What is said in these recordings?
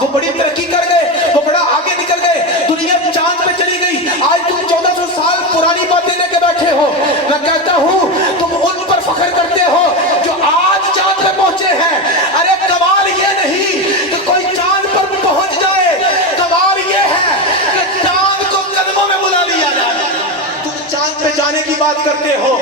वो बड़ी तरक्की कर गए, वो बड़ा आगे निकल गए, दुनिया चांद पे चली गई। आज तुम 1400 साल पुरानी बातें लेके बैठे हो। मैं कहता हूँ तुम उन पर फख्र करते हो जो आज चांद पे पहुंचे हैं। अरे कमाल ये नहीं कि कोई चांद पर पहुंच जाए, कमाल ये है कि चांद को कदमों में बुला लिया जाए। तुम चांद पे जाने की बात करते हो,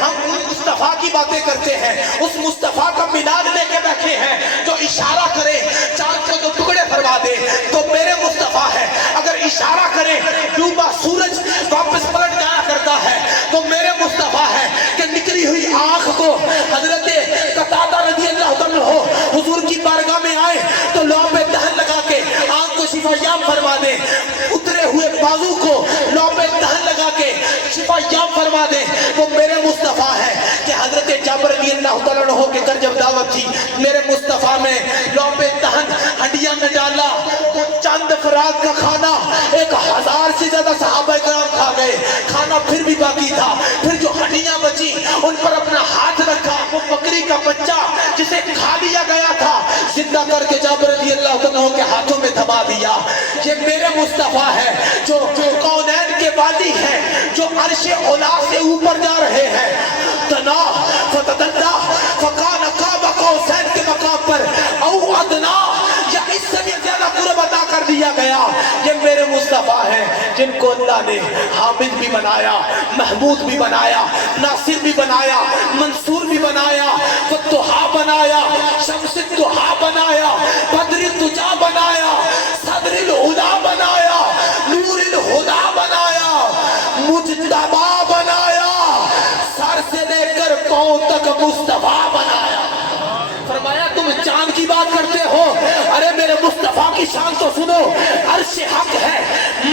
हम उस मुस्तफा की बातें करते हैं। उस मुस्तफा का मिलाद लेके बैठे हैं जो इशारा करे चांद को तो टुकड़े फरमा दे तो मेरे मुस्तफा है। अगर इशारा करे डूबा सूरज वापस पलट जाया करता है तो मेरे मुस्तफा है। कि निकली हुई आंख को हजरत कतादा रज़ी अल्लाह तआला हो हुजूर की बारगाह में आए तो लौ पे दहन लगा के आंख को शिफायाब फरमा दे, उतरे हुए बाजू को लौ पे दहन लगा के शिफायाब फरमा दे, वो मेरे मुस्तफा है। कि हजरत जाबिर रज़ी अल्लाह तआला हो के कर जब दावत थी मेरे मुस्तफा में लौ पे दहन हंडिया में डाला तो चंद फराग का खाना 1000 से ज्यादा सहाबा कराम खा गए। खाना फिर भी बाकी था, फिर जो हड्डियां बची उन पर अपना हाथ रखा, वो बकरी का बच्चा जिसे खा लिया गया था जिंदा करके जाबिर रज़ी अल्लाह तआला के हाथों में थमा दिया। ये मेरे मुस्तफा है जो कौनैन के वाली है, जो अर्शे औला से ऊपर जा रहे हैं। तना फतदल्ला फकान काबा कौसैन के मकाम पर औ अदना या इससे भी ज्यादा कुर्ब अता कर दिया गया। ये मेरे मुस्तफा हैं जिनको अल्लाह ने हामिद भी बनाया, महमूद भी बनाया, नासिर भी बनाया, मंसूर भी बनाया, फतुहा बनाया, शम्सिद दुहा बनाया, बद्री तुजा बनाया, सदरिल हुदा बनाया, नूरिल हुदा बनाया, मुज्तबा बनाया, सर से लेकर पांव तक मुस्तफा बनाया। फरमाया तुम चांद की बात करते हो, अरे मेरे मुस्तफा की शान तो सुनो। अर्श हक है,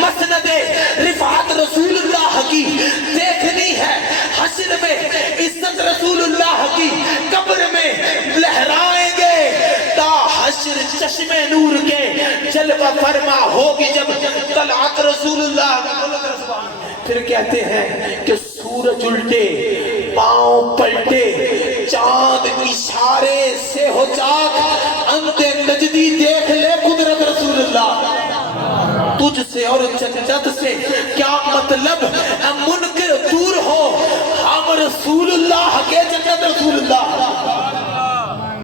मसनदे रिफात रसूलुल्लाह की देखनी है, हश्र में इज्जत रसूलुल्लाह की, कब्र में लहराएंगे ता हश्र चश्मे नूर के जलवा फरमा होगी जब तलअत रसूलुल्लाह। फिर कहते हैं कि सूरज उल्टे पांव पलटे, चांद इशारे से हो चाक, अंधे नजदी देख ले कुदरत रसूलुल्लाह। तुझसे और जन्नत से क्या मतलब, मुनकर दूर हो, हम रसूलुल्लाह के जन्नत रसूलुल्लाह।